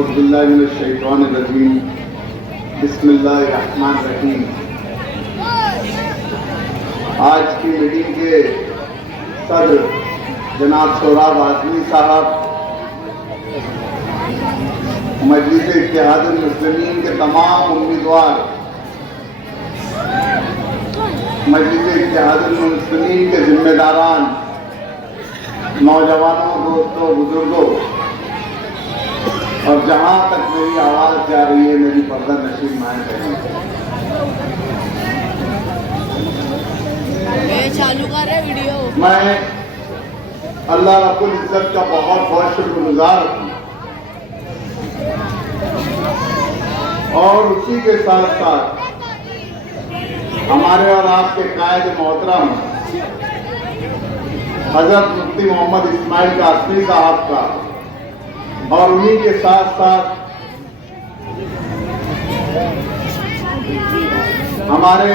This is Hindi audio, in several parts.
औज़ुबिल्लाहिमिनश्शैतानिर्रजीम बिस्मिल्लाहिर्रहमानिर्रहीम। आज की मीटिंग के सदर जनाब सोहराब आज़मी साहब, मजलिस इत्तेहादुल मुस्लिमीन के तमाम उम्मीदवार, मजलिस इत्तेहादुल मुस्लिमीन के जिम्मेदारान, नौजवानों, दोस्तों, बुजुर्गों और जहां तक मेरी आवाज जा रही है मेरी पर्दा नशीब माएँ करें। चालू कर रहे वीडियो। मैं अल्लाह रब्बुल इज्जत का बहुत बहुत शुक्रगुजार हूँ और उसी के साथ साथ हमारे और आपके कायद मोहतरम हजरत मुफ्ती मोहम्मद इस्माइल कासमी साहब का और उन्हीं के साथ साथ हमारे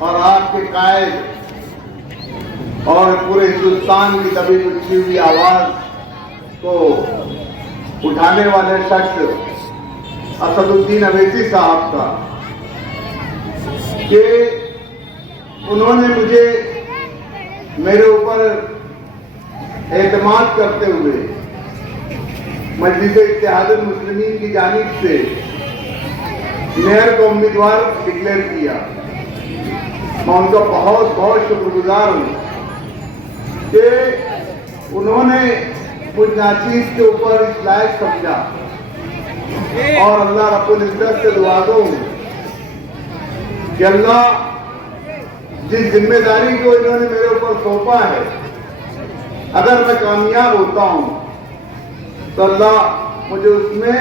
और आपके कायद और पूरे हिंदुस्तान की दबी उठी हुई आवाज को उठाने वाले शख्स असदुद्दीन अवैसी साहब का, कि उन्होंने मुझे मेरे ऊपर एतमाद करते हुए मजलिस इत्तेहादुल मुस्लिमीन की जानिब से मेयर को उम्मीदवार डिक्लेयर किया। मैं उनका बहुत बहुत शुक्रगुजार हूँ कि उन्होंने मुझ नाचीज के ऊपर इस लायक समझा और अल्लाह रब्बुल इज्जत से दुआ दूं कि अल्लाह जिस जिम्मेदारी को इन्होंने मेरे ऊपर सौंपा है, अगर मैं कामयाब होता हूँ तो अल्लाह मुझे उसमें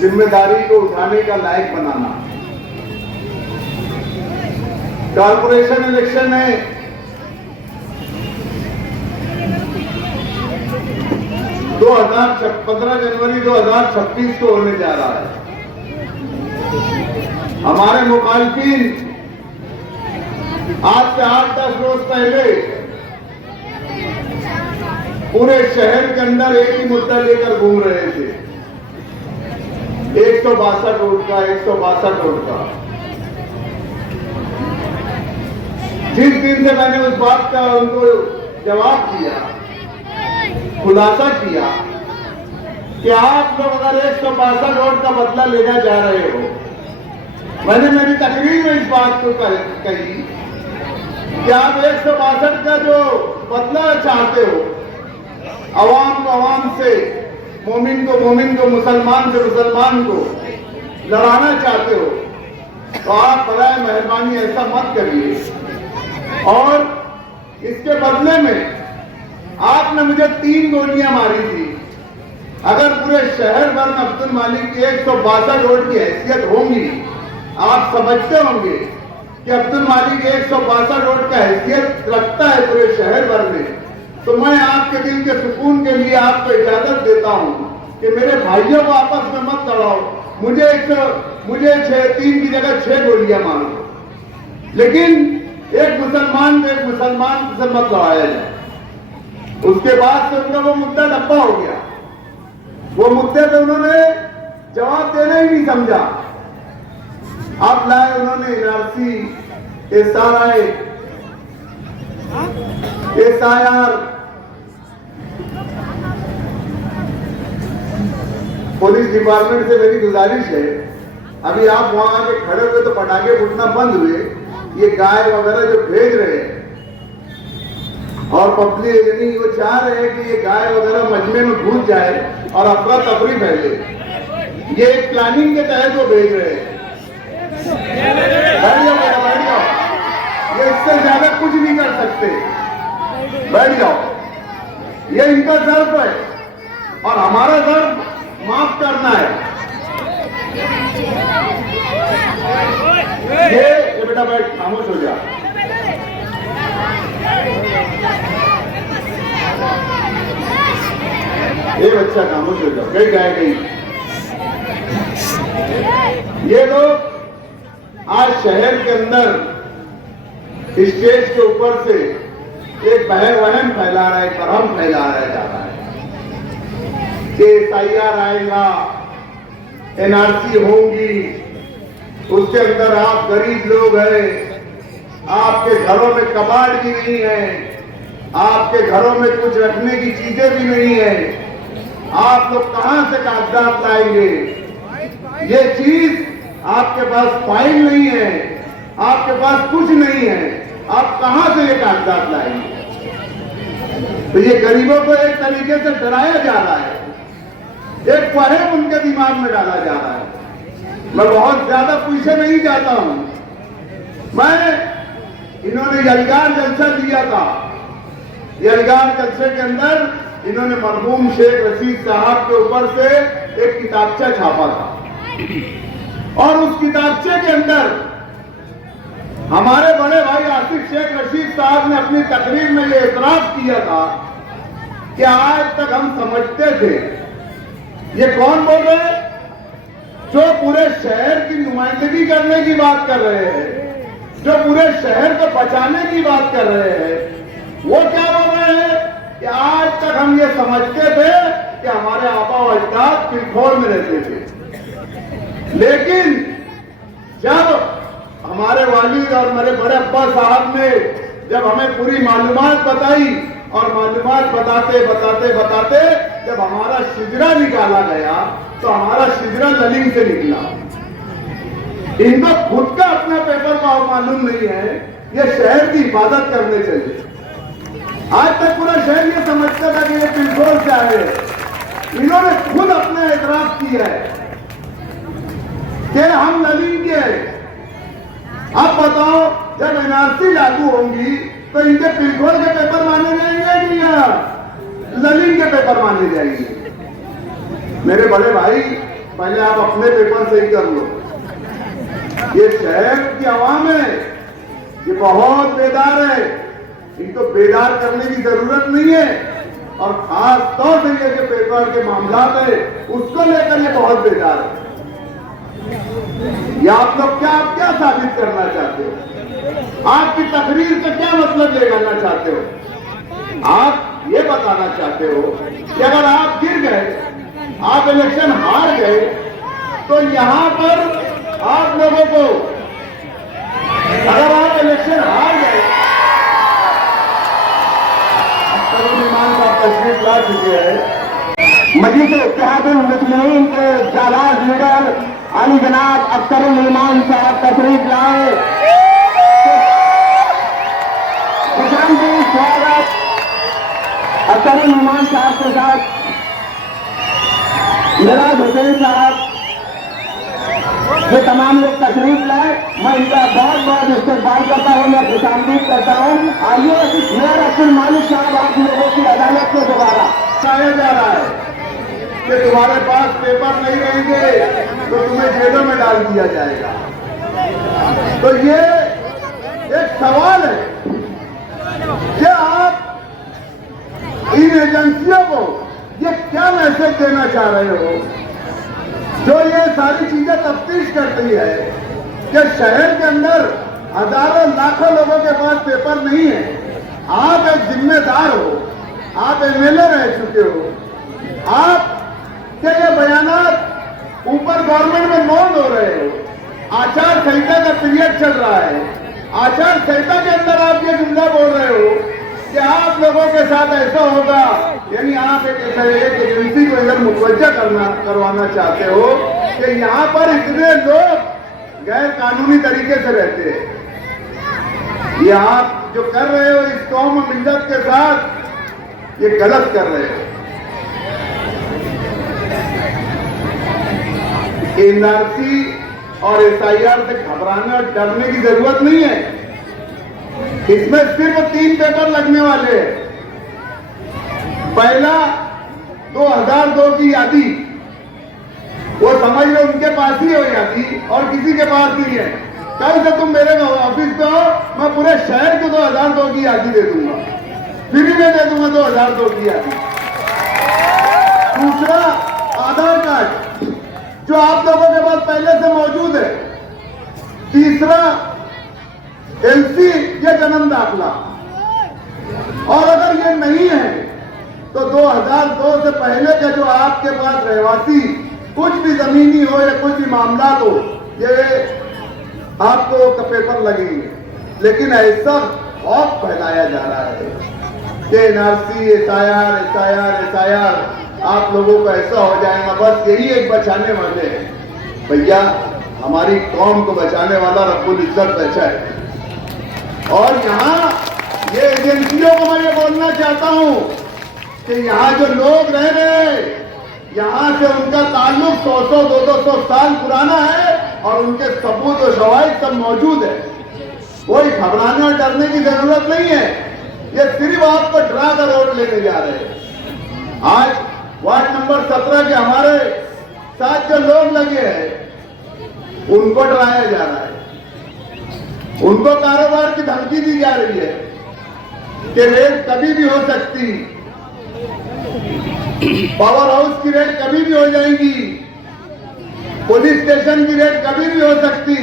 जिम्मेदारी को उठाने का लायक बनाना। कॉर्पोरेशन इलेक्शन में 15 जनवरी 2026 को होने जा रहा है। हमारे मुखालिफिन आज से 8-10 रोज पहले पूरे शहर के अंदर एक ही मुद्दा लेकर घूम रहे थे, 162 वोट का, 162 वोट का। जिस दिन से मैंने उस बात का उनको जवाब दिया, खुलासा किया कि आप लोग अगर 162 वोट का बदला लेना जा रहे हो, मैंने मेरी तकरीर में इस बात को कही कि आप 162 का जो बदला चाहते हो, अवाम को अवाम से, मोमिन को मोमिन को, मुसलमान से मुसलमान को लड़ाना चाहते हो, तो आप बराए मेहरबानी ऐसा मत करिए। और इसके बदले में आपने मुझे 3 गोलियां मारी थी। अगर पूरे शहर भर में अब्दुल मालिक की 162 वोट की हैसियत होगी, आप समझते होंगे कि अब्दुल मालिक 162 वोट का हैसियत रखता है पूरे शहर भर में, तो मैं आपके दिल के सुकून के लिए आपको इजाजत देता हूं कि मेरे भाइयों को आपस में मत लड़ाओ, मुझे 3 की जगह 6 गोलियां मारो, लेकिन एक मुसलमान से मत लड़ाया जाए। उसके बाद से उनका वो मुद्दा डब्बा हो गया। वो मुद्दे पे उन्होंने जवाब देना ही नहीं समझा। अब लाए उन्होंने एनआरसी, SIR, पुलिस डिपार्टमेंट से मेरी गुजारिश है, अभी आप वहां आके खड़े हुए तो पटाखे फूटना बंद हुए, ये गाय वगैरह जो भेज रहे हैं और पब्लिक यानी वो चाह रहे हैं कि ये गाय वगैरह मजमे में घुस जाए और अफरा तफरी फैले, ये एक प्लानिंग के तहत वो भेज रहे हैं। बैठ जाओ बेटा, बैठ जाओ, ये इससे ज्यादा कुछ नहीं कर सकते, बैठ जाओ। ये इनका ज़र्फ है और हमारा ज़र्फ माफ करना है। ये बेटा बैठ, खामोश हो जा। ये बच्चा खामोश हो जाओ, कहीं गाय गई। ये लोग आज शहर के अंदर स्टेज के ऊपर से एक वहम फैला रहा है, भ्रम फैला रहा जा रहा है। कि SIR आएगा, NRC होंगी, उसके अंदर आप गरीब लोग हैं, आपके घरों में कबाड़ भी नहीं है, आपके घरों में कुछ रखने की चीजें भी नहीं है, आप लोग कहां से कागजात लाएंगे? ये चीज आपके पास फाइल नहीं है, आपके पास कुछ नहीं है, आप कहां से ये कागजात लाएंगे? तो ये गरीबों को एक तरीके से डराया जा रहा है, एक फहम उनके दिमाग में डाला जा रहा है। मैं बहुत ज्यादा पीछे नहीं जाता हूं। इन्होंने यलगार जलसा दिया था, यलगार जलसे के अंदर इन्होंने मरहूम शेख रशीद साहब के ऊपर से एक किताबचा छापा था और उस किताबचे के अंदर हमारे बड़े भाई आसिफ शेख रशीद साहब ने अपनी तकरीर में यह एतराज किया था कि आज तक हम समझते थे, ये कौन बोल रहे हैं? जो पूरे शहर की नुमाइंदगी करने की बात कर रहे हैं, जो पूरे शहर को बचाने की बात कर रहे हैं, वो क्या बोल रहे हैं कि आज तक हम ये समझते थे कि हमारे आबा व अजदाद पिलखोर में रहते थे, लेकिन जब हमारे वालिद और मेरे बड़े अब्बा साहब ने जब हमें पूरी मालूमात बताई और मालूमात बताते बताते बताते जब हमारा शिजरा निकाला गया तो हमारा शिजरा ललिंग से निकला। इनको खुद का अपना पेपर मालूम नहीं है, ये शहर की हिफाजत करने चाहिए। आज तक पूरा शहर ये समझता था कि ये पिलखोर से आए, इन्होंने खुद अपना एतराफ किया है कि हम ललिंग के हैं। अब बताओ, जब NRC लागू होंगी तो इनके पिलखोर के पेपर माने जाएंगे या ललिंग के पेपर माने जाएंगे? मेरे बड़े भाई, पहले आप अपने पेपर सही कर लो। ये शहर की आवाम है, ये बहुत बेदार है, इनको बेदार करने की जरूरत नहीं है और खास तौर से ये जो पेपर के मामला है उसको लेकर ये बहुत बेदार है। या आप लोग क्या साबित करना चाहते हो? आपकी तकरीर से क्या मतलब ले करना चाहते हो? आप ये बताना चाहते हो कि अगर आप गिर गए, आप इलेक्शन हार गए, तो यहां पर आप लोगों को, अगर आप इलेक्शन हार गए, ईमान साहब तशरीफ ला चुके हैं, मजलिस इत्तेहादुल मुस्लिमीन के जाबाज लीडर अली जनाब अख्तरुल ईमान साहब तशरीफ लाए। खुशामदीद स्वागत अख्तरुल ईमान साहब के साथ मिराज हुसैन साहब, ये तमाम लोग तशरीफ लाए। मैं इनका बहुत बहुत इस्तेमाल करता हूँ, मैं खुशामदीद करता हूँ। आइए, मेयर अब्दुल मालिक साहब आप लोगों की अदालत में दोबारा बताया जा रहा है कि तुम्हारे पास पेपर नहीं रहेंगे तो तुम्हें जेलों में डाल दिया जाएगा। तो ये एक सवाल है कि आप इन एजेंसियों को ये क्या मैसेज देना चाह रहे हो जो ये सारी चीजें तफ्तीश करती है कि शहर के अंदर हजारों लाखों लोगों के पास पेपर नहीं है। आप एक जिम्मेदार हो, आप MLA रह चुके हो, आप क्या ये बयानात ऊपर गवर्नमेंट में मौन हो रहे हो। आचार संहिता का पीरियड चल रहा है, आचार संहिता के अंदर आप ये जुमला बोल रहे हो कि आप लोगों के साथ ऐसा होगा, यानी आप एक एजेंसी को इधर मुतवज्जा करवाना चाहते हो कि यहाँ पर इतने लोग गैर कानूनी तरीके से रहते हैं। ये आप जो कर रहे हो इस कौम मिल्लत के साथ, ये गलत कर रहे हो। NRC और SIR से घबराने और डरने की जरूरत नहीं है। इसमें सिर्फ 3 पेपर लगने वाले हैं। पहला 2002 की यादी, वो समझ लो उनके पास ही हो यादी और किसी के पास नहीं है। कल से तुम मेरे ऑफिस पे हो, मैं पूरे शहर को 2002 की यादी दे दूंगा, फ्री में दे दूंगा 2002 की यादी। दूसरा आधार कार्ड जो आप लोगों के पास पहले से मौजूद है। तीसरा LC या जन्म दाखिला, और अगर ये नहीं है तो 2002 से पहले का जो आपके पास रहवासी कुछ भी जमीनी हो या कुछ भी मामला हो, ये आपको पेपर लगेंगे। लेकिन ऐसा खौफ फैलाया जा रहा है कि एनआरसी, SIR आप लोगों को ऐसा हो जाएगा, बस यही एक बचाने वाले हैं। भैया, हमारी कौम को बचाने वाला रब्बुल इज्जत बैठा है। और यहाँ ये एजेंसियों को मैं ये बोलना चाहता हूँ कि यहाँ जो लोग रह रहे हैं, यहाँ से उनका ताल्लुक 100 200 साल पुराना है और उनके सबूत और शवाहिद सब मौजूद है। कोई घबराने और डरने की जरूरत नहीं है। ये सिर्फ आपको डरा कर वोट लेने जा रहे हैं। आज वार्ड नंबर 17 के हमारे साथ जो लोग लगे हैं, उनको डराया जा रहा है, उनको कारोबार की धमकी दी जा रही है कि रेड कभी भी हो सकती, पावर हाउस की रेड कभी भी हो जाएगी, पुलिस स्टेशन की रेड कभी भी हो सकती।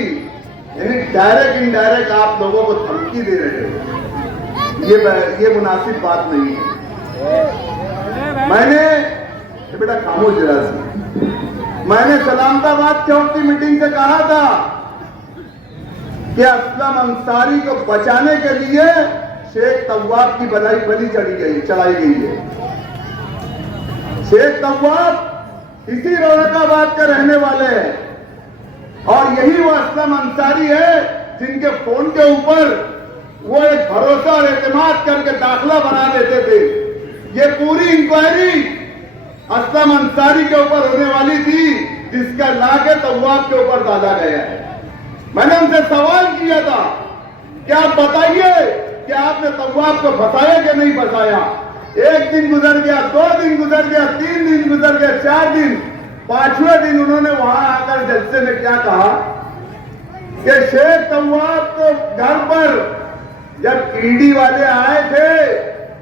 यानी डायरेक्ट इनडायरेक्ट आप लोगों को धमकी दे रहे हैं। ये मुनासिब बात नहीं है। मैंने बेटा खामोश जरा सी, मैंने सलामताबाद चौक की मीटिंग से कहा था कि असलम अंसारी को बचाने के लिए शेख तव्वाब की बलि चढ़ाई गई है। शेख तव्वाब इसी औरंगाबाद के रहने वाले हैं और यही वो असलम अंसारी है जिनके फोन के ऊपर वो एक भरोसा और एतमाद करके दाखिला बना देते थे। ये पूरी इंक्वायरी असलम अंसारी के ऊपर होने वाली थी, जिसका लाके तव्वाब के ऊपर डाला गया है। मैंने उनसे सवाल किया था कि आप बताइए कि आपने तव्वाब को फंसाया कि नहीं फंसाया। एक दिन गुजर गया, 2 दिन गुजर गया, 3 दिन गुजर गया, 4 दिन, 5वें दिन उन्होंने वहां आकर जलसे में क्या कहा कि शेख तव्वाब को घर पर जब ईडी वाले आए थे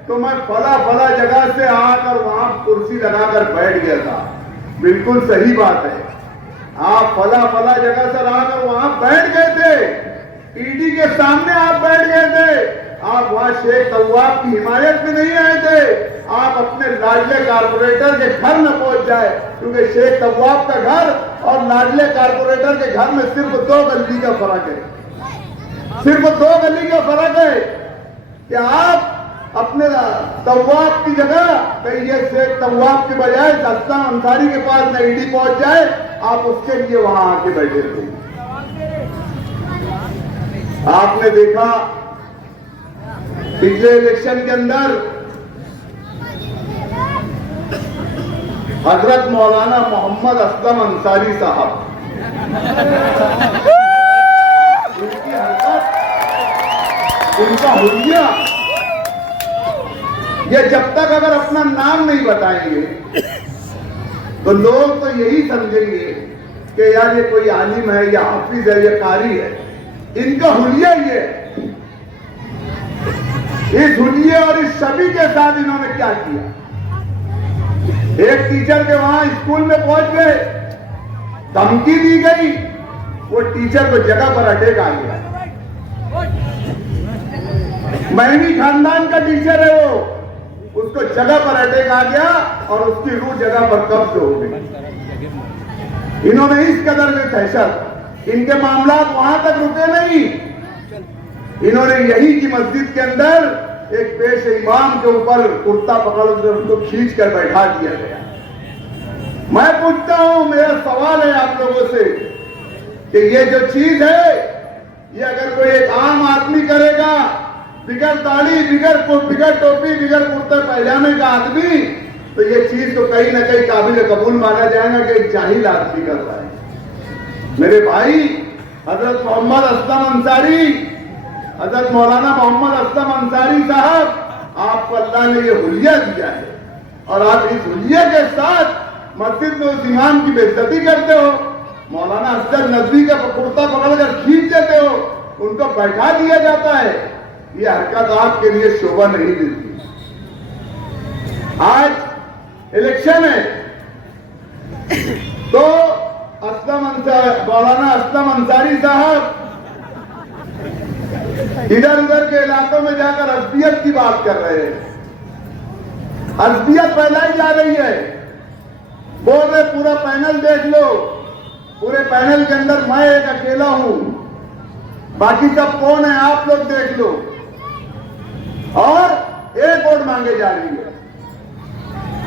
तो मैं फला जगह से आकर वहां कुर्सी लगाकर बैठ गया था। बिल्कुल सही बात है, आप फला जगह से आकर वहां बैठ गए थे, ईडी के सामने आप बैठ गए थे। आप वहां शेख तव्वाब की हिमायत में नहीं आए थे। आप अपने लाडले कारपोरेटर के घर न पहुंच जाए, क्योंकि शेख तव्वाब का घर और लाडले कारपोरेटर के घर में सिर्फ 2 गली का फर्क है, सिर्फ 2 गली का फर्क है कि आप अपने तव्वाब की जगह कहिए शेख तव्वाब के बजाय असलम अंसारी के पास न ईडी पहुंच जाए, आप उसके लिए वहां आके बैठे थे। आपने देखा पिछले इलेक्शन के अंदर हजरत मौलाना मोहम्मद असलम अंसारी साहब, उनकी हरकत, उनका हुलिया, ये जब तक अगर अपना नाम नहीं बताएंगे तो लोग तो यही समझेंगे कि यार ये कोई आलिम है या हाफिज है या कारी है। इनका हुलिया ये, इस हुलिये और इस छवि के साथ इन्होंने क्या किया। एक टीचर के वहां स्कूल में पहुंच गए, धमकी दी गई, वो टीचर को जगह पर अटैक आ गया। महंगी खानदान का टीचर है वो, उसको जगह पर अटैक आ गया और उसकी रूह जगह पर कब्ज हो गई। इन्होंने इस कदर में दहशत, इनके मामला वहां तक रुके नहीं, इन्होंने यही की मस्जिद के अंदर एक पेश इमाम के ऊपर कुर्ता पकड़कर उसको खींच कर बैठा दिया गया। मैं पूछता हूं, मेरा सवाल है आप लोगों से कि ये जो चीज है, ये अगर कोई एक आम आदमी करेगा, बिगर दाढ़ी, बिगर टोपी, बिगर कुर्ते पैजामे का आदमी, तो ये चीज तो कहीं ना कहीं काबिल कबूल माना जाएगा कि एक जाहिल आदमी कर रहा है। मेरे भाई, हजरत मोहम्मद असलम अंसारी, हजरत मौलाना मोहम्मद असलम अंसारी साहब, आपको अल्लाह ने ये हुलिया दिया है और आप इस हुलिया के साथ मस्जिद में उस इमाम की बेइज्जती करते हो, मौलाना अफजल नजवी का कुर्ता पकड़कर खींच देते हो, उनको बैठा दिया जाता है। ये हरकत आपके लिए शोभा नहीं देती। आज इलेक्शन है तो मौलाना असलम अंसारी साहब इधर उधर के इलाकों में जाकर असबियत की बात कर रहे हैं। असलियत फैलाई जा रही है। बोल रहे पूरा पैनल देख लो, पूरे पैनल के अंदर मैं एक अकेला हूं, बाकी सब कौन है आप लोग देख लो। और एक वोट मांगे जा रही है,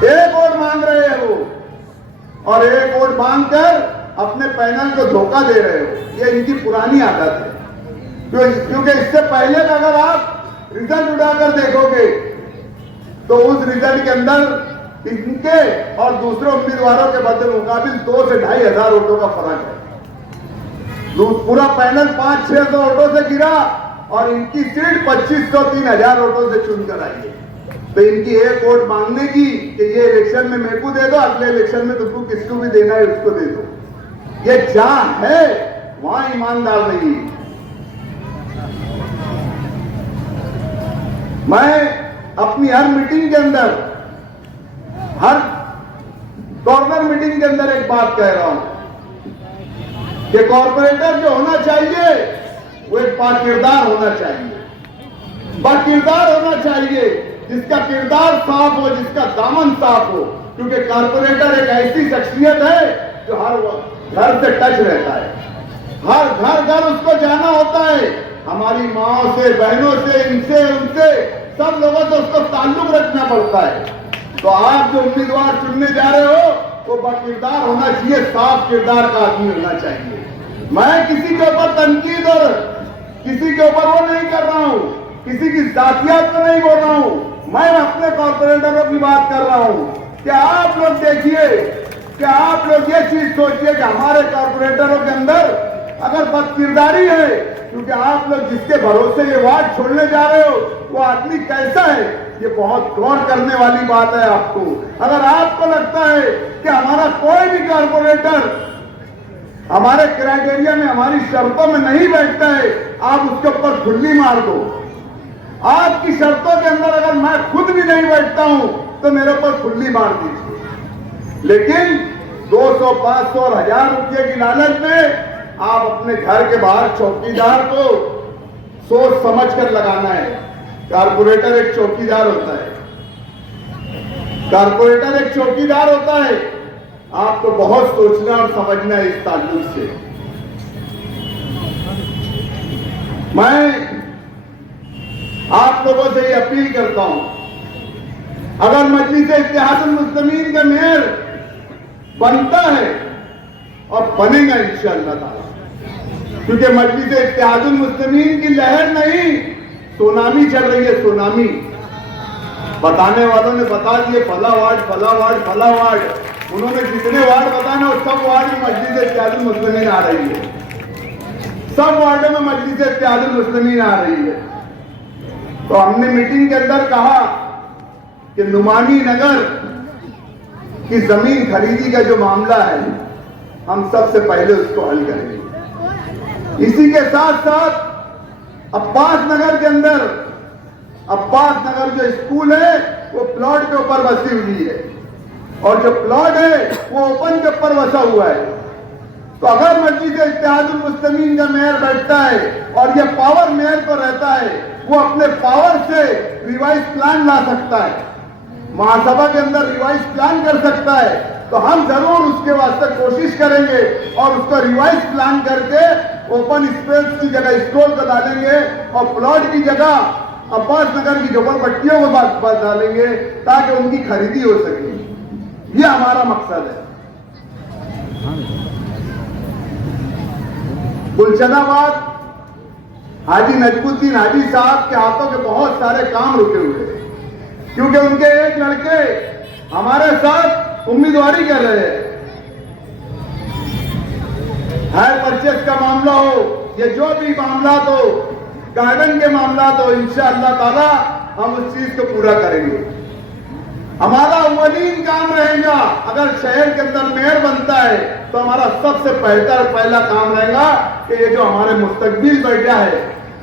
एक वोट मांग रहे हैं वो, और एक वोट मांगकर अपने पैनल को धोखा दे रहे हो। ये इनकी पुरानी आदत है, क्योंकि इससे पहले का अगर आप रिजल्ट उठाकर देखोगे तो उस रिजल्ट के अंदर इनके और दूसरे उम्मीदवारों के बदले मुकाबिल 2 से 2,500 वोटों का फर्क है। पूरा पैनल 500-600 वोटों से गिरा और इनकी सीट 2,500-3,000 वोटों से चुनकर आई है। तो इनकी एक वोट मांगने की कि ये इलेक्शन में मेरे को दे दो, अगले इलेक्शन में तुमको किसको भी देना है उसको दे दो, ये जान है, वहां ईमानदार नहीं। मैं अपनी हर मीटिंग के अंदर, हर कॉर्नर मीटिंग के अंदर एक बात कह रहा हूं कि कॉर्पोरेटर जो होना चाहिए वो एक बाकिरदार होना चाहिए, बाकिरदार होना चाहिए, जिसका किरदार साफ हो, जिसका दामन साफ हो। क्योंकि कॉर्पोरेटर एक ऐसी शख्सियत है जो हर घर से टच रहता है, हर घर उसको जाना होता है, हमारी माओ से, बहनों से, इनसे उनसे सब लोगों से उसको ताल्लुक रखना पड़ता है। तो आप जो उम्मीदवार चुनने जा रहे हो वो बाकिरदार होना चाहिए, साफ किरदार का आदमी होना चाहिए। मैं किसी के ऊपर तनकीद और किसी के ऊपर वो नहीं कर रहा हूं, किसी की जातियात में नहीं बोल रहा हूं, मैं अपने कॉर्पोरेटरों की बात कर रहा हूं कि आप लोग देखिए, कि आप लोग ये चीज सोचिए कि हमारे कॉर्पोरेटरों के अंदर अगर बदकिरदारी है, क्योंकि आप लोग जिसके भरोसे ये वार्ड छोड़ने जा रहे हो वो आदमी कैसा है, ये बहुत गौर करने वाली बात है आपको। अगर आपको लगता है कि हमारा कोई भी कॉर्पोरेटर हमारे क्राइटेरिया में, हमारी शर्तों में नहीं बैठता है, आप उसके ऊपर खुली मार दो। आपकी शर्तों के अंदर अगर मैं खुद भी नहीं बैठता हूं तो मेरे ऊपर खुली मार दीजिए, लेकिन 200, 500 और 1000 रुपये की लालच में आप अपने घर के बाहर चौकीदार को सोच समझ कर लगाना है। कॉर्पोरेटर एक चौकीदार होता है, कॉर्पोरेटर एक चौकीदार होता है। आपको बहुत सोचना और समझना है इस ताल्लुक से। मैं आप लोगों से ये अपील करता हूं, अगर मजलिस इत्तेहादुल मुस्लिमीन का मेयर बनता है और बनेगा इंशाअल्लाह ताला, क्योंकि मजलिस इत्तेहादुल मुस्लिमीन की लहर नहीं, सुनामी चल रही है, सुनामी। बताने वालों ने बता दिए फला वार्ड, फला वार्ड, फला वार्ड, उन्होंने जितने वार्ड बताने वो सब वार्ड में मजलिस इत्तेहादुल मुस्लिमीन आ रही है, सब वार्डों में मजलिस इत्तेहादुल मुस्लिमीन आ रही है। तो हमने मीटिंग के अंदर कहा कि नुमानी नगर की जमीन खरीदी का जो मामला है हम सबसे पहले उसको हल करेंगे। इसी के साथ साथ अब्बास नगर के अंदर, अब्बास नगर जो स्कूल है वो प्लॉट के ऊपर बसी हुई है और जो प्लॉट है वो ओपन के ऊपर बसा हुआ है। तो अगर मस्जिद इत्तेहादुल मुस्लिमीन का मेयर बैठता है और ये पावर मेयर को रहता है, वो अपने पावर से रिवाइज प्लान ला सकता है, महासभा के अंदर रिवाइज प्लान कर सकता है, तो हम जरूर उसके वास्ते कोशिश करेंगे और उसको रिवाइज प्लान करके ओपन स्पेस की जगह स्टॉल को डालेंगे और प्लॉट की जगह अब्बास नगर की झोपड़पट्टियों को बात डालेंगे ताकि उनकी खरीदी हो सके। ये हमारा मकसद है। गुलशनाबाद हाजी नजमुद्दीन हाजी साहब के हाथों के बहुत सारे काम रुके हुए हैं, क्योंकि उनके एक लड़के हमारे साथ उम्मीदवारी कर रहे हैं। हायर परचेस का मामला हो, ये जो भी मामला हो, गार्डन के मामला हो, इंशाअल्लाह ताला हम उस चीज को पूरा करेंगे। हमारा अव्वलीन काम रहेगा, अगर शहर के अंदर मेयर बनता है तो हमारा सबसे पहला काम रहेगा कि ये जो हमारे मुस्तकबिल बैठा है,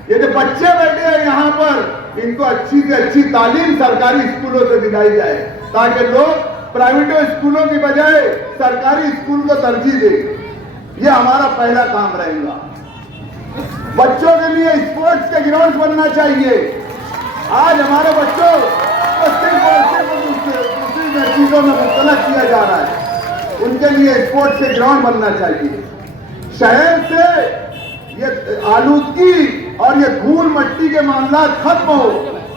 ये जो बच्चे बैठे हैं यहाँ पर, इनको अच्छी से अच्छी तालीम सरकारी स्कूलों से दिलाई जाए ताकि लोग प्राइवेट स्कूलों की बजाय सरकारी स्कूल को तरजीह दें। ये हमारा पहला काम रहेगा। बच्चों के लिए स्पोर्ट्स के ग्राउंड बनना चाहिए। आज हमारे बच्चों को सिर्फ और सिर्फ उसके लिए स्पोर्ट्स के ग्राउंड बनना चाहिए। शहर से ये आलूदगी और ये धूल मट्टी के मामला खत्म हो,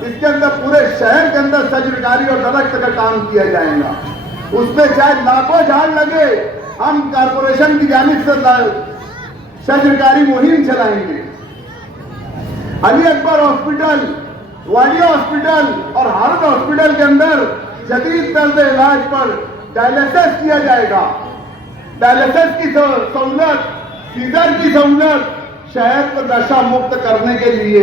इसके अंदर पूरे शहर के अंदर सजविकारी और दरख्त का काम किया जाएगा। उसमें चाहे लाखों झाड़ लगे, हम कारपोरेशन की जानिब से सजविकारी मुहिम चलाएंगे। अली अकबर हॉस्पिटल, वाडिया हॉस्पिटल और हार्ट हॉस्पिटल के अंदर जदीद तर्ज इलाज पर डायलिसिस किया जाएगा। डायलिसिस की सहूलत, सीजर की सहूलत, शहर को नशा मुक्त करने के लिए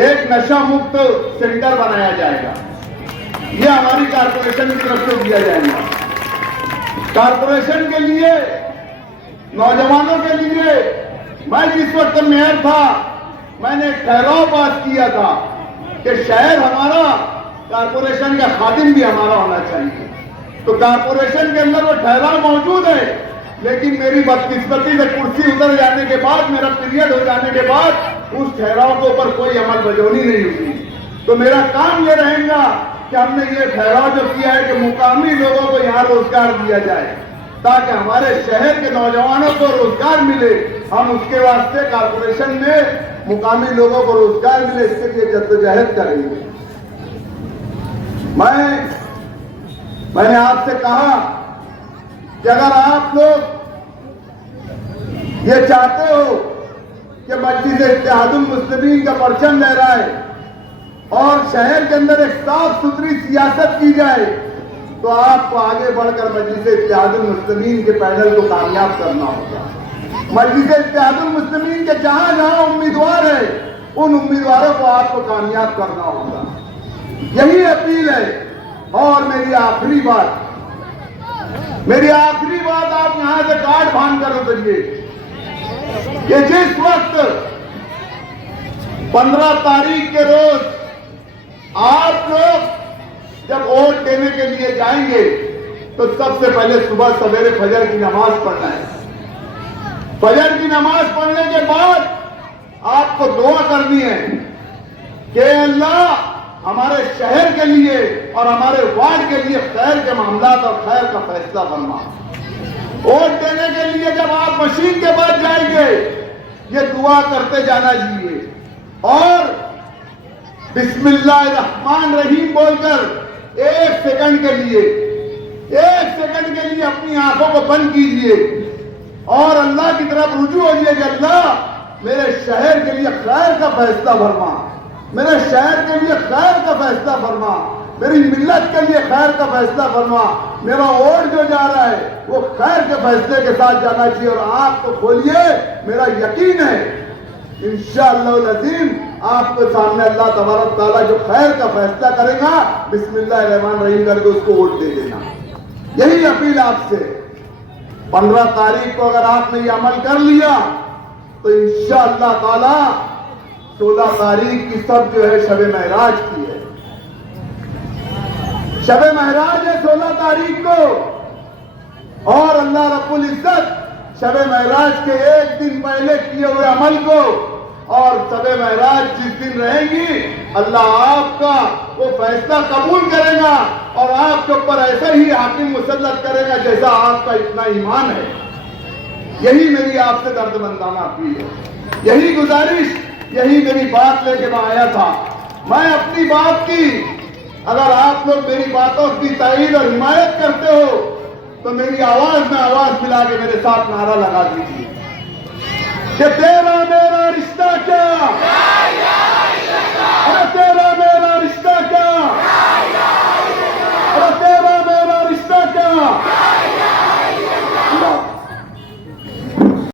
एक नशा मुक्त सेंटर बनाया जाएगा। यह हमारी कारपोरेशन की तरफ से दिया जाएगा। कारपोरेशन के लिए, नौजवानों के लिए, मैं जिस वक्त मेयर था, मैंने एक ठहराव पास किया था कि शहर हमारा, कारपोरेशन का खादिम भी हमारा होना चाहिए। तो कारपोरेशन के अंदर वो ठहराव मौजूद है, लेकिन मेरी बदकिस्मती से कुर्सी उतर जाने के बाद, मेरा पीरियड हो जाने के बाद उस ठहराव के ऊपर कोई अमल बजौनी नहीं हुई। तो मेरा काम ये रहेगा कि हमने ये ठहराव जो किया है कि मुकामी लोगों को यहाँ रोजगार दिया जाए, ताकि हमारे शहर के नौजवानों को रोजगार मिले। हम उसके वास्ते कारपोरेशन में मुकामी लोगों को रोजगार मिले, इसके लिए जद्दोजहद करेंगे। मैंने आपसे कहा कि अगर आप लोग ये चाहते हो कि मस्जिद इत्तेहादुल मुस्लिमीन का परचम लहराए और शहर के अंदर एक साफ सुथरी सियासत की जाए, तो आपको आगे बढ़कर मस्जिद इत्तेहादुल मुस्लिमीन के पैनल को कामयाब करना होगा। मस्जिद इत्तेहादुल मुस्लिमीन के जहां जहां उम्मीदवार है, उन उम्मीदवारों को आपको कामयाब करना होगा। यही अपील है। और मेरी आखिरी बात, आप यहां से कार्ड बांध कर उतरिए कि जिस वक्त 15 तारीख के रोज आप लोग जब वोट देने के लिए जाएंगे, तो सबसे पहले सुबह सवेरे फजर की नमाज पढ़ना है। फजर की नमाज पढ़ने के बाद आपको दुआ करनी है कि अल्लाह हमारे शहर के लिए और हमारे वार्ड के लिए खैर के मामलात और खैर का फैसला फरमा। वोट देने के लिए जब आप मशीन के पास जाएंगे, ये दुआ करते जाना चाहिए और बिस्मिल्लाहिर्रहमानिर्रहीम बोलकर एक सेकंड के लिए अपनी आंखों को बंद कीजिए और अल्लाह की तरफ रुजू होइए कि अल्लाह मेरे शहर के लिए खैर का फैसला फरमा, मेरे शहर के लिए खैर का फैसला फरमा, मेरी मिल्लत के लिए खैर का फैसला फरमा। मेरा वोट जो जा रहा है वो खैर के फैसले के साथ जाना चाहिए। और आंख को खोलिए, मेरा यकीन है इंशाअल्लाह अज़ीम आपके सामने अल्लाह तबारक तआला जो खैर का फैसला करेगा, बिस्मिल्लाहिर्रहमानिर्रहीम करके उसको वोट दे देना। यही अपील आपसे। 15 तारीख को अगर आपने ये अमल कर लिया तो इंशाअल्लाह ताला 16 तारीख की सब जो है शब महराज की है। शब महराज है 16 तारीख को, और अल्लाह रब्बुल इज्जत शब महराज के एक दिन पहले किए हुए अमल को और शब महराज जिस दिन रहेगी, अल्लाह आपका वो फैसला कबूल करेगा और आपके ऊपर ऐसा ही हाकिम मुसल्लत करेगा जैसा आपका इतना ईमान है। यही मेरी आपसे दर्दमंदाना अपील है, यही गुजारिश, यही मेरी बात लेके मैं आया था। मैं अपनी बात की, अगर आप लोग मेरी बातों की तायीद और हिमायत करते हो तो मेरी आवाज में आवाज मिला के मेरे साथ नारा लगा दीजिए कि तेरा मेरा रिश्ता क्या।